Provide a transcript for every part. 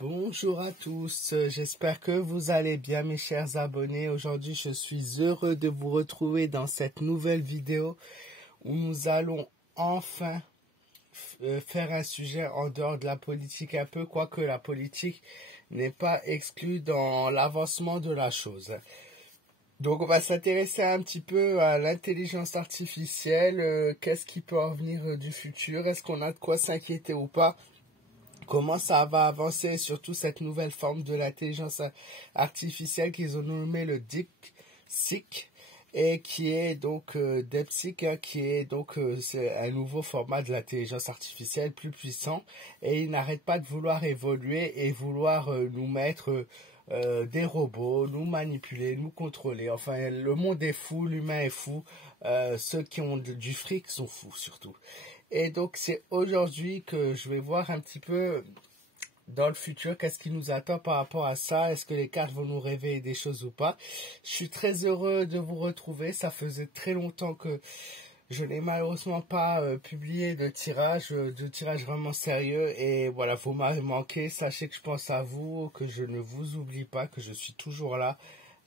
Bonjour à tous, j'espère que vous allez bien mes chers abonnés. Aujourd'hui je suis heureux de vous retrouver dans cette nouvelle vidéo où nous allons enfin faire un sujet en dehors de la politique un peu, quoique la politique n'est pas exclue dans l'avancement de la chose. Donc on va s'intéresser un petit peu à l'intelligence artificielle, qu'est-ce qui peut en venir du futur, est-ce qu'on a de quoi s'inquiéter ou pas? Comment ça va avancer, surtout cette nouvelle forme de l'intelligence artificielle qu'ils ont nommé le DeepSeek et qui est donc DeepSeek, qui est donc c'est un nouveau format de l'intelligence artificielle plus puissant et il n'arrête pas de vouloir évoluer et vouloir nous mettre des robots, nous manipuler, nous contrôler. Enfin, le monde est fou, l'humain est fou, ceux qui ont du fric sont fous surtout. Et donc c'est aujourd'hui que je vais voir un petit peu dans le futur qu'est-ce qui nous attend par rapport à ça. Est-ce que les cartes vont nous révéler des choses ou pas? Je suis très heureux de vous retrouver. Ça faisait très longtemps que je n'ai malheureusement pas publié de tirage vraiment sérieux. Et voilà, vous m'avez manqué. Sachez que je pense à vous, que je ne vous oublie pas, que je suis toujours là.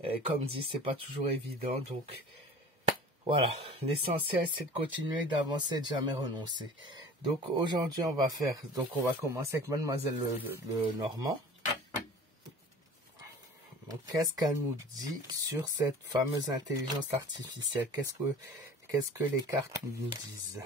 Et comme dit, c'est pas toujours évident. Donc voilà, l'essentiel c'est de continuer, d'avancer, de jamais renoncer. Donc aujourd'hui on va commencer avec Mademoiselle le Normand. Donc qu'est-ce qu'elle nous dit sur cette fameuse intelligence artificielle? Qu'est-ce que les cartes nous disent?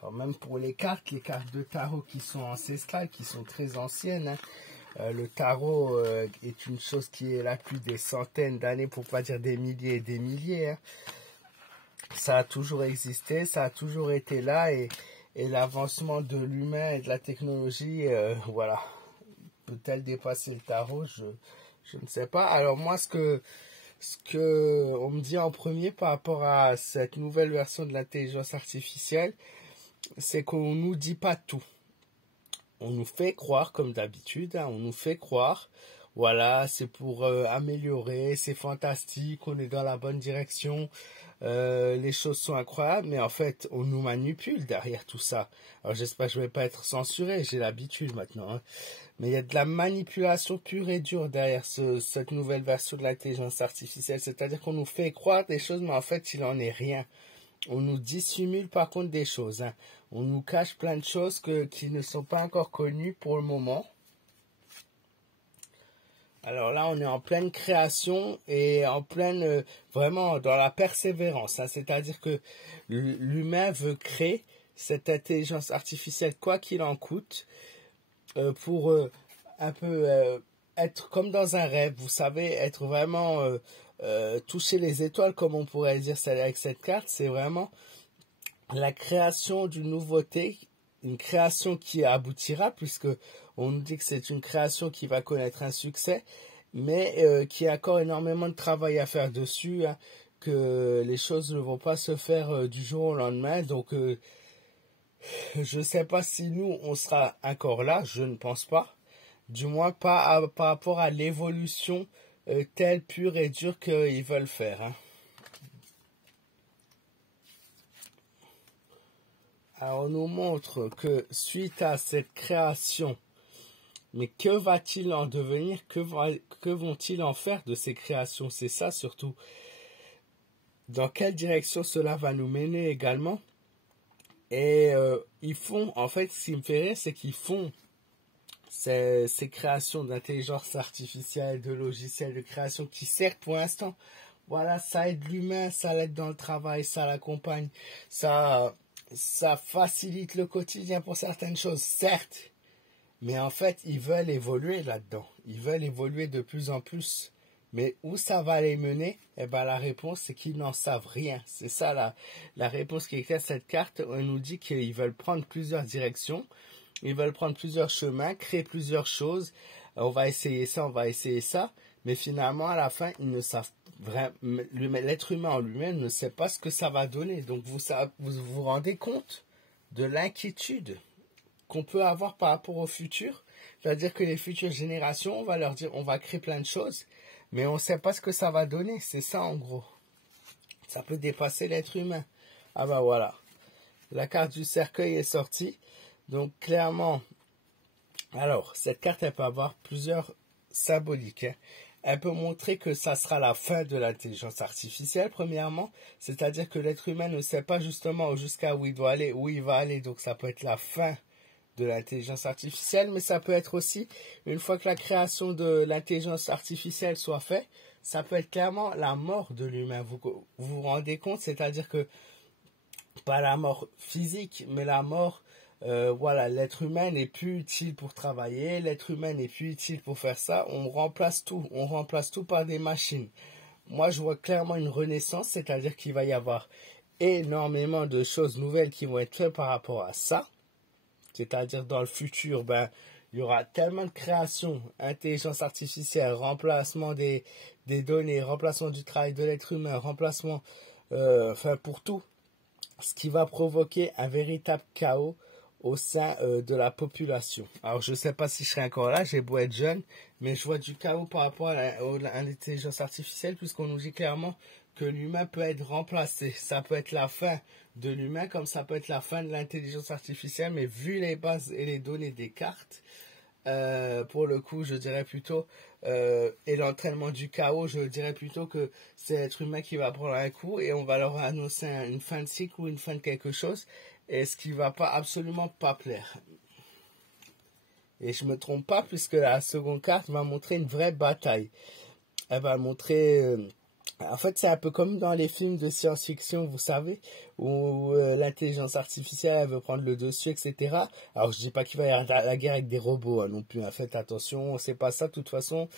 Alors même pour les cartes de tarot qui sont ancestrales, qui sont très anciennes, hein. Le tarot est une chose qui est là depuis des centaines d'années, pour pas dire des milliers et des milliers. Hein. Ça a toujours existé, ça a toujours été là, et l'avancement de l'humain et de la technologie, voilà, peut-elle dépasser le tarot? Je ne sais pas. Alors moi, ce que on me dit en premier par rapport à cette nouvelle version de l'intelligence artificielle, c'est qu'on nous dit pas tout. On nous fait croire, comme d'habitude, hein, on nous fait croire, voilà, c'est pour améliorer, c'est fantastique, on est dans la bonne direction, les choses sont incroyables, mais en fait, on nous manipule derrière tout ça. Alors j'espère que je vais pas être censuré, j'ai l'habitude maintenant, hein. Mais il y a de la manipulation pure et dure derrière cette nouvelle version de l'intelligence artificielle, c'est-à-dire qu'on nous fait croire des choses, mais en fait, il en est rien. On nous dissimule par contre des choses, hein. On nous cache plein de choses qui ne sont pas encore connues pour le moment. Alors là, on est en pleine création et en pleine, vraiment dans la persévérance, hein. C'est-à-dire que l'humain veut créer cette intelligence artificielle, quoi qu'il en coûte, pour un peu être comme dans un rêve, vous savez, être vraiment toucher les étoiles, comme on pourrait dire avec cette carte. C'est vraiment la création d'une nouveauté, une création qui aboutira, puisque on nous dit que c'est une création qui va connaître un succès, mais qui a encore énormément de travail à faire dessus, hein, que les choses ne vont pas se faire du jour au lendemain. Donc je ne sais pas si nous on sera encore là, je ne pense pas, du moins pas par rapport à l'évolution telle pure et dure qu'ils veulent faire, hein. Alors on nous montre que suite à cette création, mais que va-t-il en devenir? Que vont-ils en faire de ces créations? C'est ça surtout. Dans quelle direction cela va nous mener également? Et ils font, en fait, ce qui me fait rire, c'est qu'ils font ces créations d'intelligence artificielle, de logiciels, de création qui certes pour l'instant, voilà, ça aide l'humain, ça l'aide dans le travail, ça l'accompagne, ça facilite le quotidien pour certaines choses, certes. Mais en fait, ils veulent évoluer là-dedans. Ils veulent évoluer de plus en plus. Mais où ça va les mener? Eh ben, la réponse, c'est qu'ils n'en savent rien. C'est ça la réponse qui est écrite à cette carte. On nous dit qu'ils veulent prendre plusieurs directions. Ils veulent prendre plusieurs chemins, créer plusieurs choses. On va essayer ça, on va essayer ça. Mais finalement, à la fin, ils ne savent vraiment, l'être humain en lui-même ne sait pas ce que ça va donner. Donc, vous vous rendez compte de l'inquiétude qu'on peut avoir par rapport au futur. C'est-à-dire que les futures générations, on va leur dire, on va créer plein de choses, mais on ne sait pas ce que ça va donner. C'est ça en gros. Ça peut dépasser l'être humain. Ah bah voilà. La carte du cercueil est sortie. Donc clairement, alors cette carte, elle peut avoir plusieurs symboliques. Elle peut montrer que ça sera la fin de l'intelligence artificielle, premièrement. C'est-à-dire que l'être humain ne sait pas justement jusqu'à où il doit aller, où il va aller. Donc ça peut être la fin de l'intelligence artificielle, mais ça peut être aussi, une fois que la création de l'intelligence artificielle soit faite, ça peut être clairement la mort de l'humain. Vous rendez compte, c'est-à-dire que, pas la mort physique, mais la mort, voilà, l'être humain n'est plus utile pour travailler, l'être humain n'est plus utile pour faire ça, on remplace tout par des machines. Moi, je vois clairement une renaissance, c'est-à-dire qu'il va y avoir énormément de choses nouvelles qui vont être faites par rapport à ça. C'est-à-dire dans le futur, il y aura tellement de créations, intelligence artificielle, remplacement des données, remplacement du travail de l'être humain, remplacement, pour tout, ce qui va provoquer un véritable chaos au sein de la population. Alors je ne sais pas si je serai encore là, j'ai beau être jeune, mais je vois du chaos par rapport à l'intelligence artificielle, puisqu'on nous dit clairement que l'humain peut être remplacé. Ça peut être la fin de l'humain, comme ça peut être la fin de l'intelligence artificielle, mais vu les bases et les données des cartes, pour le coup, je dirais plutôt, et l'entraînement du chaos, je dirais plutôt que c'est l'être humain qui va prendre un coup et on va leur annoncer une fin de cycle ou une fin de quelque chose, et ce qui va pas absolument pas plaire. Et je me trompe pas, puisque la seconde carte m'a montré une vraie bataille. Elle va montrer... en fait, c'est un peu comme dans les films de science-fiction, vous savez, où l'intelligence artificielle elle veut prendre le dessus, etc. Alors, je dis pas qu'il va y avoir la guerre avec des robots non plus. Hein. Faites attention, c'est pas ça. De toute façon,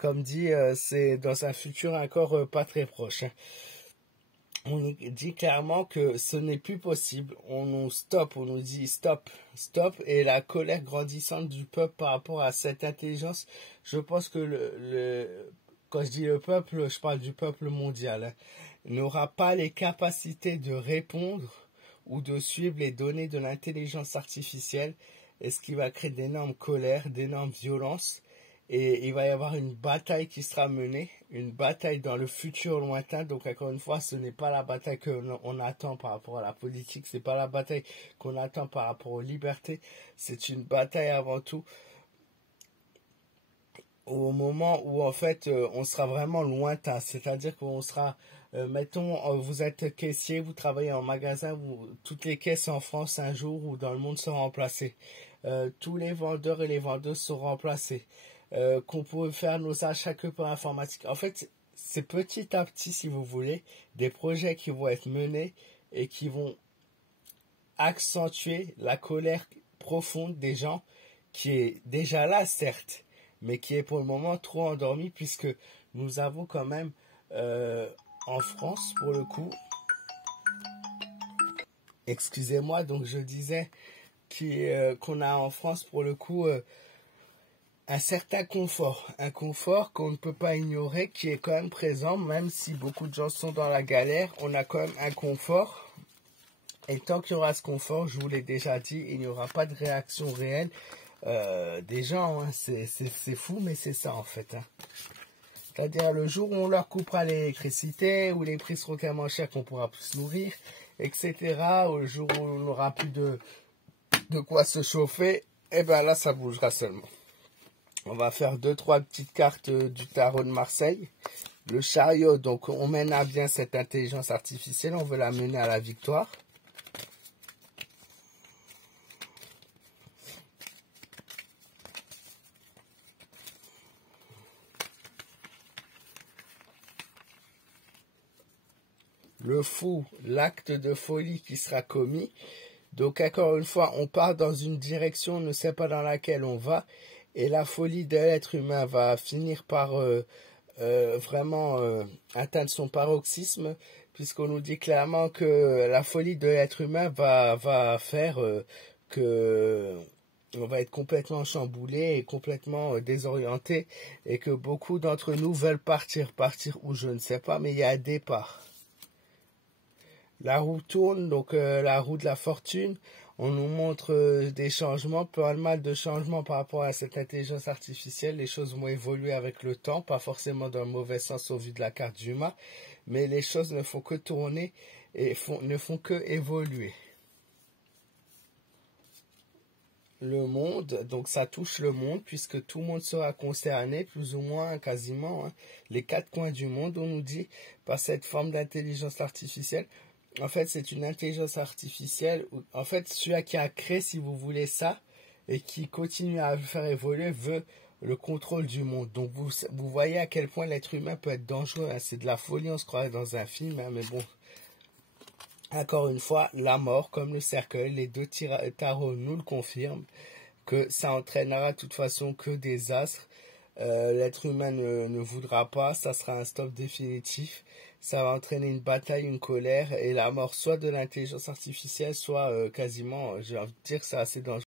comme dit, c'est dans un futur encore pas très proche. Hein. On nous dit clairement que ce n'est plus possible. On nous dit stop, stop. Et la colère grandissante du peuple par rapport à cette intelligence, je pense que quand je dis le peuple, je parle du peuple mondial, hein, n'aura pas les capacités de répondre ou de suivre les données de l'intelligence artificielle, et ce qui va créer d'énormes colères, d'énormes violences, et il va y avoir une bataille qui sera menée, une bataille dans le futur lointain. Donc encore une fois, ce n'est pas la bataille qu'on attend par rapport à la politique, c'est pas la bataille qu'on attend par rapport aux libertés, c'est une bataille avant tout au moment où en fait on sera vraiment lointain, c'est-à-dire qu'on sera, mettons, vous êtes caissier, vous travaillez en magasin, toutes les caisses en France un jour ou dans le monde sont remplacées, tous les vendeurs et les vendeuses sont remplacés, qu'on peut faire nos achats que par informatique. En fait, c'est petit à petit, si vous voulez, des projets qui vont être menés et qui vont accentuer la colère profonde des gens qui est déjà là, certes, mais qui est pour le moment trop endormi, puisque nous avons quand même en France, pour le coup, excusez-moi, donc je disais qu'on a en France, pour le coup, un certain confort, un confort qu'on ne peut pas ignorer, qui est quand même présent, même si beaucoup de gens sont dans la galère, on a quand même un confort. Et tant qu'il y aura ce confort, je vous l'ai déjà dit, il n'y aura pas de réaction réelle des gens. Hein. C'est fou, mais c'est ça en fait. Hein. C'est-à-dire le jour où on leur coupera l'électricité, où les prix seront tellement chers qu'on pourra plus se nourrir, etc. Ou le jour où on n'aura plus de quoi se chauffer, et bien là ça bougera seulement. On va faire 2-3 petites cartes du tarot de Marseille. Le chariot, donc on mène à bien cette intelligence artificielle, on veut la mener à la victoire. Le fou, l'acte de folie qui sera commis. Donc encore une fois, on part dans une direction, on ne sait pas dans laquelle on va. Et la folie de l'être humain va finir par vraiment atteindre son paroxysme, puisqu'on nous dit clairement que la folie de l'être humain va faire que on va être complètement chamboulé et complètement désorienté, et que beaucoup d'entre nous veulent partir où je ne sais pas, mais il y a un départ. La roue tourne, donc la roue de la fortune. On nous montre des changements, pas mal de changements par rapport à cette intelligence artificielle. Les choses vont évoluer avec le temps, pas forcément dans le mauvais sens au vu de la carte Juma, mais les choses ne font que tourner et ne font que évoluer. Le monde, donc ça touche le monde puisque tout le monde sera concerné, plus ou moins, quasiment, hein, les quatre coins du monde, on nous dit, par cette forme d'intelligence artificielle. En fait, c'est une intelligence artificielle, en fait, celui qui a créé, si vous voulez ça, et qui continue à le faire évoluer, veut le contrôle du monde. Donc vous voyez à quel point l'être humain peut être dangereux, hein. C'est de la folie, on se croirait dans un film, hein, mais bon. Encore une fois, la mort, comme le cercueil, les deux tarots nous le confirment, que ça entraînera de toute façon que des astres. L'être humain ne voudra pas, ça sera un stop définitif. Ça va entraîner une bataille, une colère et la mort soit de l'intelligence artificielle, soit quasiment, j'ai envie de dire que c'est assez dangereux.